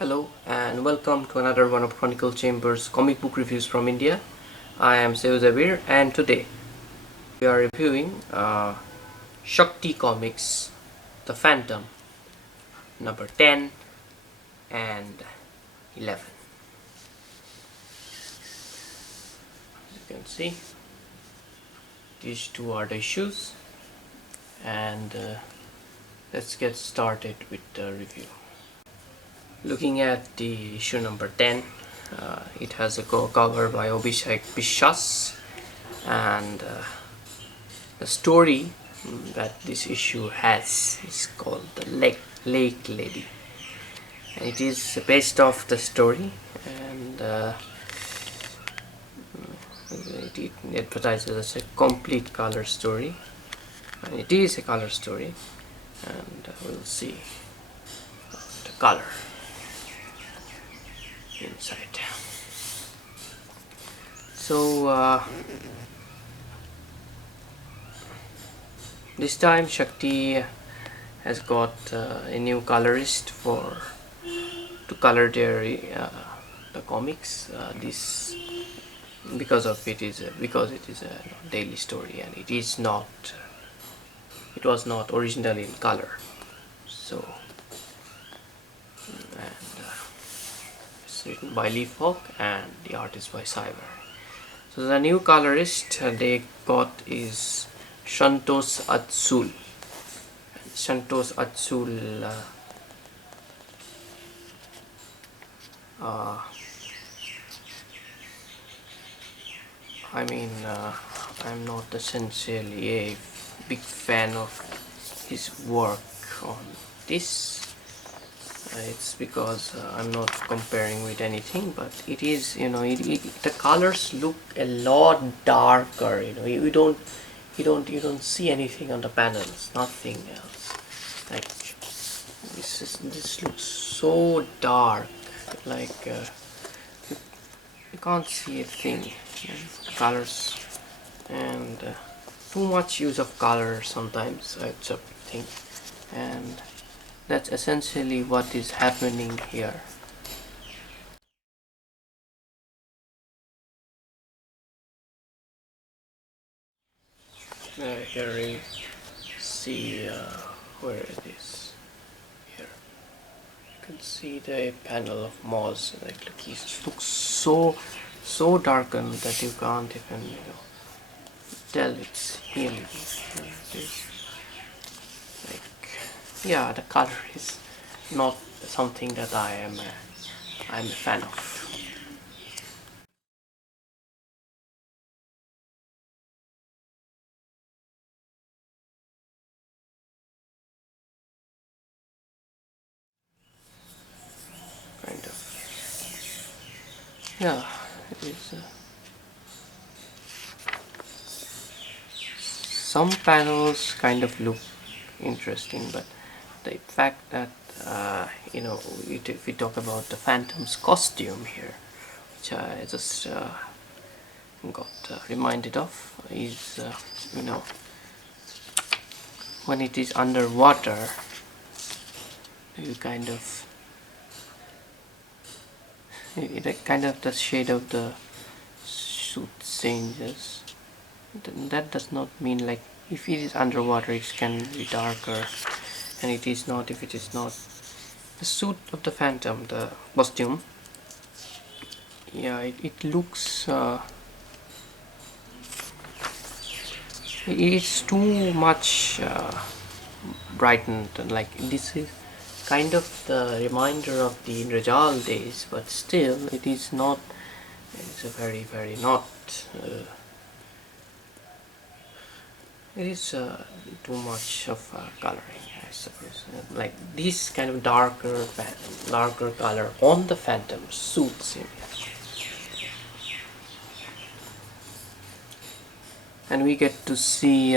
Hello and welcome to another one of Chronicle Chambers comic book reviews from India. I am Zabir and today we are reviewing Shakti Comics The Phantom number 10 and 11. As you can see, these two are the issues, and let's get started with the review. Looking at the issue number 10, it has a cover by Abhishek Biswas, and the story that this issue has is called The Lake Lady, and it is based off the story, and it advertises as a complete color story, and it is a color story, and we'll see the color inside. So this time Shakti has got a new colorist to color their the comics. This because it is a daily story, and it was not originally in color. So it's written by Falk and the art is by Cyber. So the new colorist they got is Santosh Adsul. Santosh Adsul I'm not essentially a big fan of his work on this. It's because I'm not comparing with anything, but it is, the colors look a lot darker. You don't see anything on the panels, nothing else. Like this looks so dark, like you can't see a thing. Colors and too much use of color sometimes, it's a thing, and that's essentially what is happening here. Here we see where it is. Here you can see the panel of Moz. Like, look, he looks so darkened that you can't even tell it's him. Yeah, the color is not something that I'm a fan of. Kind of. Yeah, it is. Some panels kind of look interesting, but the fact that if we talk about the Phantom's costume here, which I just got reminded of, is when it is underwater, you kind of the shade of the suit changes. That does not mean, like, if it is underwater it can be darker, and it is not if it is not. The suit of the Phantom, the costume, yeah, it looks it's too much brightened. Like, this is kind of the reminder of the Rajal days, but still it is not. It's a very not it is too much of coloring, I suppose. Like, this kind of darker color on the Phantom suits him. And we get to see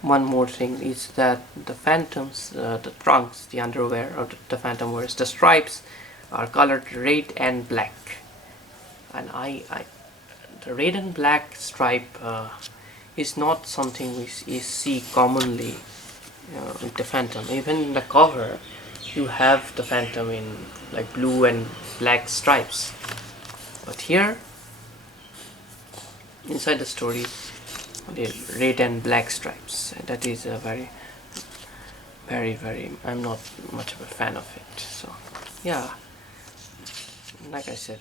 one more thing, is that the Phantoms, the trunks, the underwear of the Phantom wears, the stripes are colored red and black. And the red and black stripe is not something we see commonly with the Phantom. Even in the cover, you have the Phantom in like blue and black stripes, but here inside the story the red and black stripes. That is a very I'm not much of a fan of it. So yeah, like I said,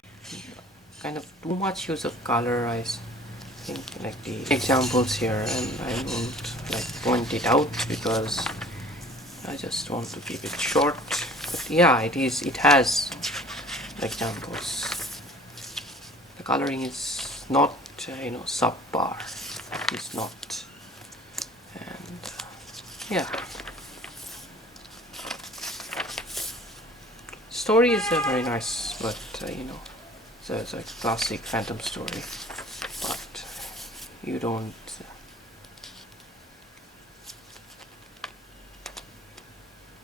kind of too much use of color. I think like the examples here, and I won't like point it out because I just want to keep it short. But yeah, it has examples. The coloring is not subpar. It's not. And yeah, story is very nice, but so it's a classic Phantom story, but you don't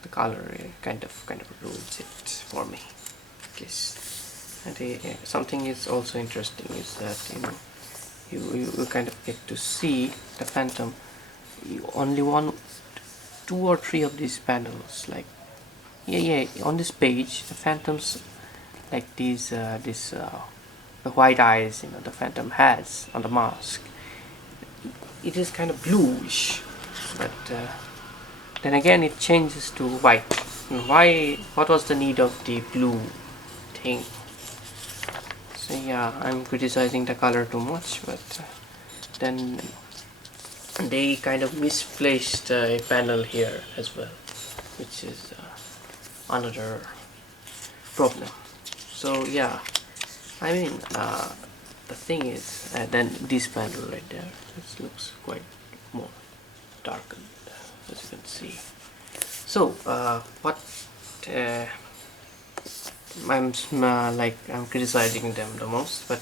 the color kind of ruins it for me. Yes. And something is also interesting is that you kind of get to see the Phantom. Only two or three of these panels, like on this page, the Phantoms, like the white eyes the Phantom has on the mask, it is kind of bluish, but then again it changes to white. Why? What was the need of the blue thing? So yeah, I'm criticizing the color too much, but then they kind of misplaced a panel here as well, which is another problem. So yeah, I mean the thing is, then this panel right there, it looks quite more darkened, as you can see. So what I'm criticizing them the most, but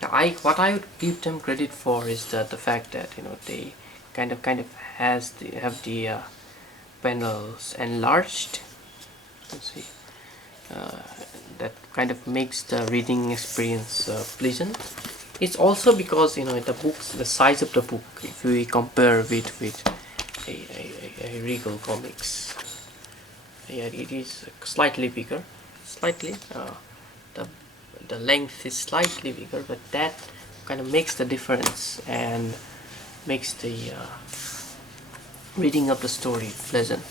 what I would give them credit for is that the fact that they kind of have the panels enlarged. Let's see. That kind of makes the reading experience pleasant. It's also because the books, the size of the book, if we compare with a Regal Comics, yeah, it is slightly bigger. Slightly, the length is slightly bigger, but that kind of makes the difference and makes the reading of the story pleasant.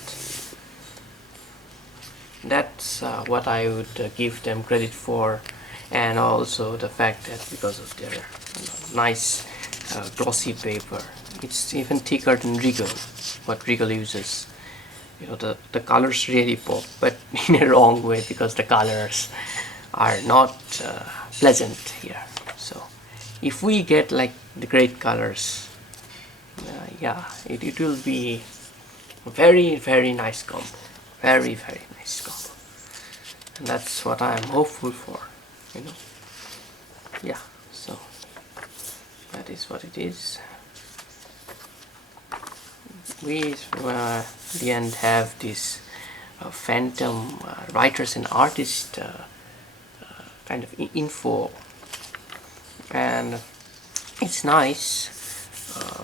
That's what I would give them credit for, and also the fact that because of their nice glossy paper, it's even thicker than Regal, what Regal uses. The colors really pop, but in a wrong way, because the colors are not pleasant here. So if we get like the great colors, yeah, it will be a very nice combo, very nice combo, and that's what I am hopeful for. Yeah, so that is what it is. We at the end have this Phantom writers and artists kind of info, and it's nice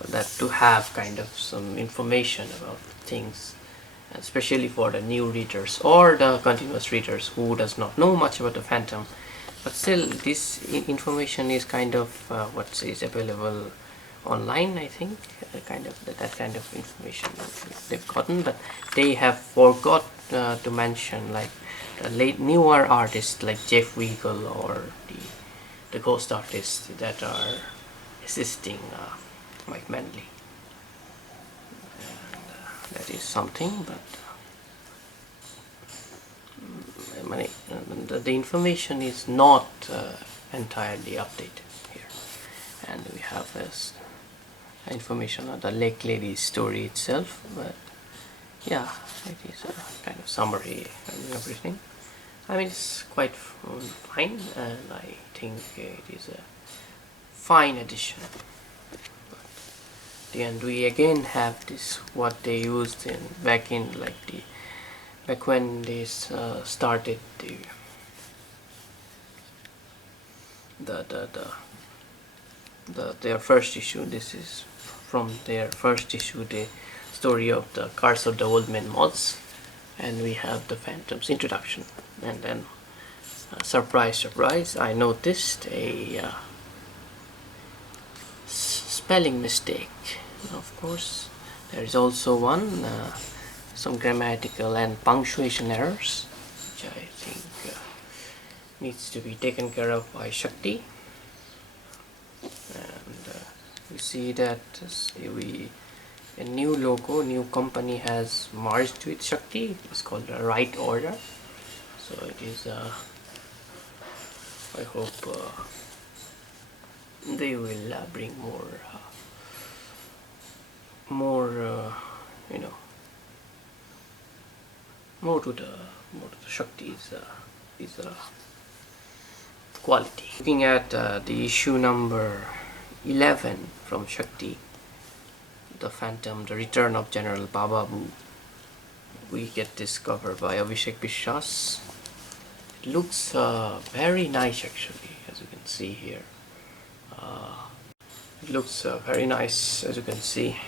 that to have kind of some information about things, especially for the new readers or the continuous readers who does not know much about the Phantom. But still, this information is kind of what is available online. I think kind of that kind of information they've gotten, but they have forgot to mention like the newer artists like Jeff Weagle or the ghost artists that are assisting Mike Manley, and that is something. But the information is not entirely updated here, and we have this information on the Lake Lady story itself, but yeah, it is a kind of summary and everything. I mean, it's quite fine, and I think it is a fine addition. But at the end, we again have this what they used in back when they started their first issue. This is from their first issue, the story of the Curse of the Old Man Moths. and we have the Phantom's introduction. And then surprise surprise, I noticed a spelling mistake. Of course there is also one, some grammatical and punctuation errors, which I think needs to be taken care of by Shakti. And you see that a new logo, new company has merged with Shakti. It's called the Right Order. So it is, I hope they will bring more more to the Shakti's quality. Looking at the issue number 11 from Shakti, the Phantom, the Return of General Bababu, we get this cover by Abhishek Biswas. It looks very nice actually, as you can see here. It looks very nice, as you can see,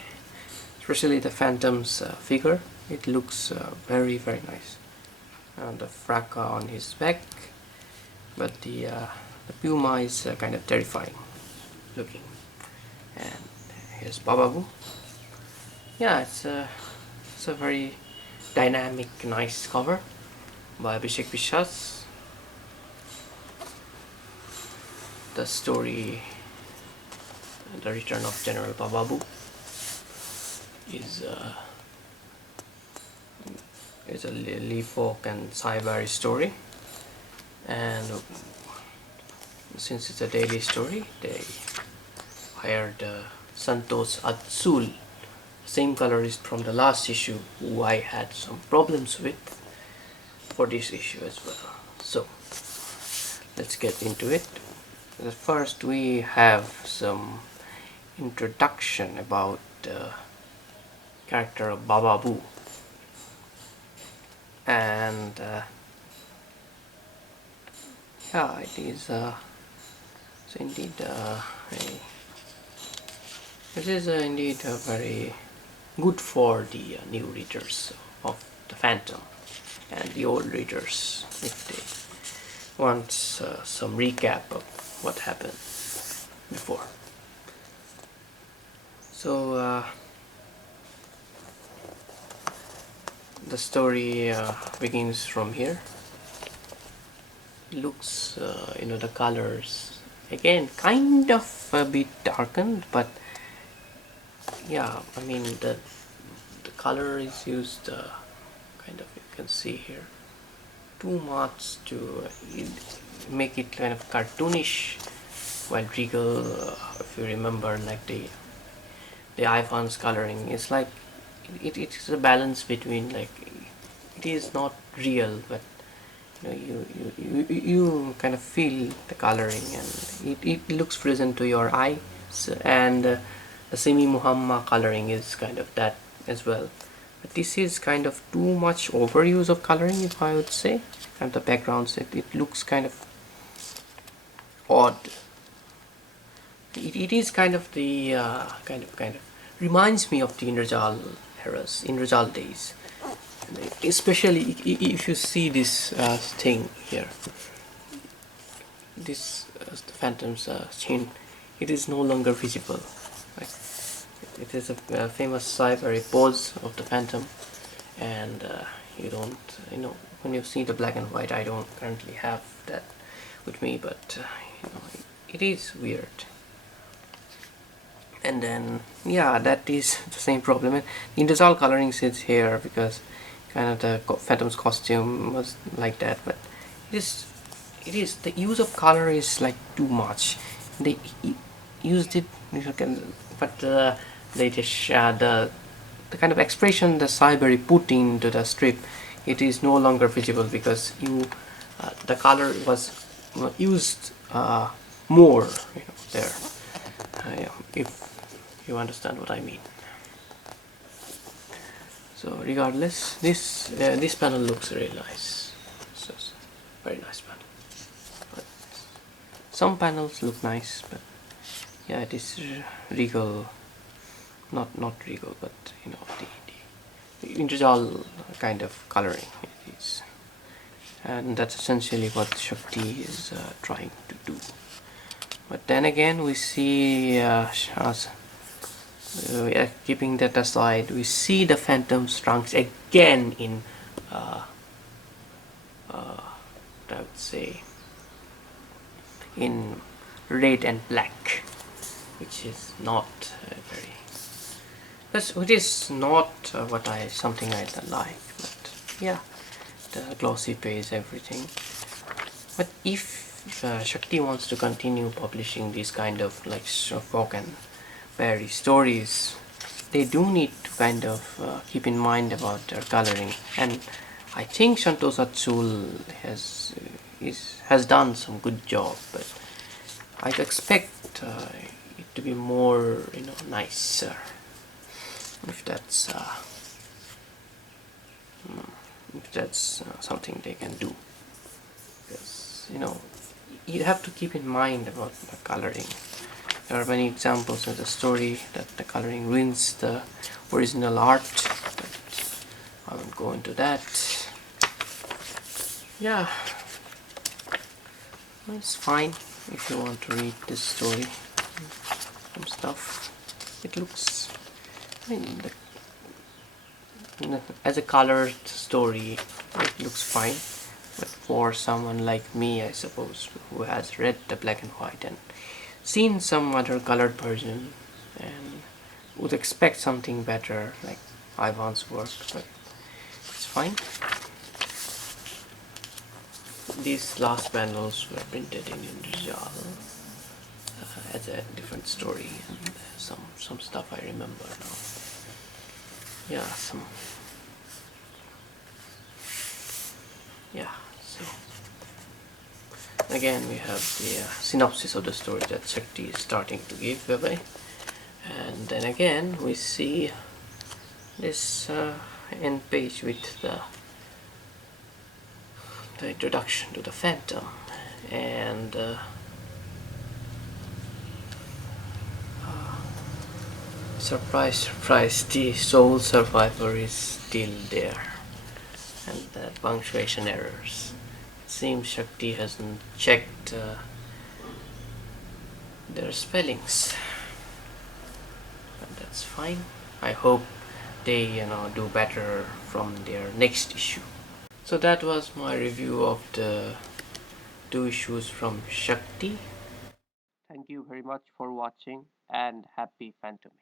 especially the Phantom's figure. It looks very nice, and the fracas on his back, but the puma is kind of terrifying looking. And here's Bababu. Yeah, it's a very dynamic, nice cover by Abhishek Biswas. The story, The Return of General Bababu, is a Lee Falk and Saibari story, and since it's a daily story, they hired Santosh Adsul, same colorist from the last issue, who I had some problems with, for this issue as well. So let's get into it. First we have some introduction about the character of Bababu, and yeah, it is so indeed it is indeed very good for the new readers of the Phantom, and the old readers if they want some recap of what happened before. So the story begins from here. It looks, the colors again kind of a bit darkened, but yeah, I mean the color is used kind of, you can see here, too much to make it kind of cartoonish, while Regal, if you remember, like the Ivan's coloring, it's like it is a balance between, like, it is not real, but you kind of feel the coloring, and it looks pleasant to your eyes. And the semi Muhammad coloring is kind of that as well, but this is kind of too much overuse of coloring, if I would say. And the backgrounds, it looks kind of odd. It is kind of the kind of reminds me of the Indrazal days, especially if you see this thing here, this the Phantom's chin. It is no longer visible, right? It is a famous Saibari pose of the Phantom, and you don't, when you see the black and white, I don't currently have that with me, but it is weird. And then yeah, that is the same problem. And the Indrazal coloring sits here because kind of the Phantom's costume was like that, but it is the use of color is like too much. They used it, but they just the kind of expression the Saibari put into the strip, it is no longer visible because the color was used more, there. If you understand what I mean. So regardless, this panel looks really nice. It's a very nice panel. But some panels look nice, but yeah, it is Regal, not Regal, but Indrijal kind of coloring it is, and that's essentially what Shakti is trying to do. But then again, we see keeping that aside, we see the Phantom's trunks again in I would say in red and black, which is not very. It is not something I like. But yeah, the glossy page, everything. But if Shakti wants to continue publishing these kind of like folk and fairy stories, they do need to kind of keep in mind about their coloring. And I think Santosh Adsul has done some good job, but I'd expect it to be more, nicer. If that's something they can do, because you have to keep in mind about the coloring. There are many examples of the story that the coloring ruins the original art, but I won't go into that. Yeah, it's fine if you want to read this story, some stuff. It looks, I mean, as a colored story, it looks fine. But for someone like me, I suppose, who has read the black and white and seen some other colored version and would expect something better, like Ivan's work, but it's fine. These last panels were printed in Indrijal as a different story, and some stuff I remember now. Yeah, so again we have the synopsis of the story that Shakti is starting to give away, and then again we see this end page with the introduction to the Phantom, and surprise, surprise, the soul survivor is still there, and the punctuation errors. It seems Shakti hasn't checked their spellings, and that's fine. I hope they do better from their next issue. So that was my review of the 2 issues from Shakti. Thank you very much for watching, and happy Phantoming.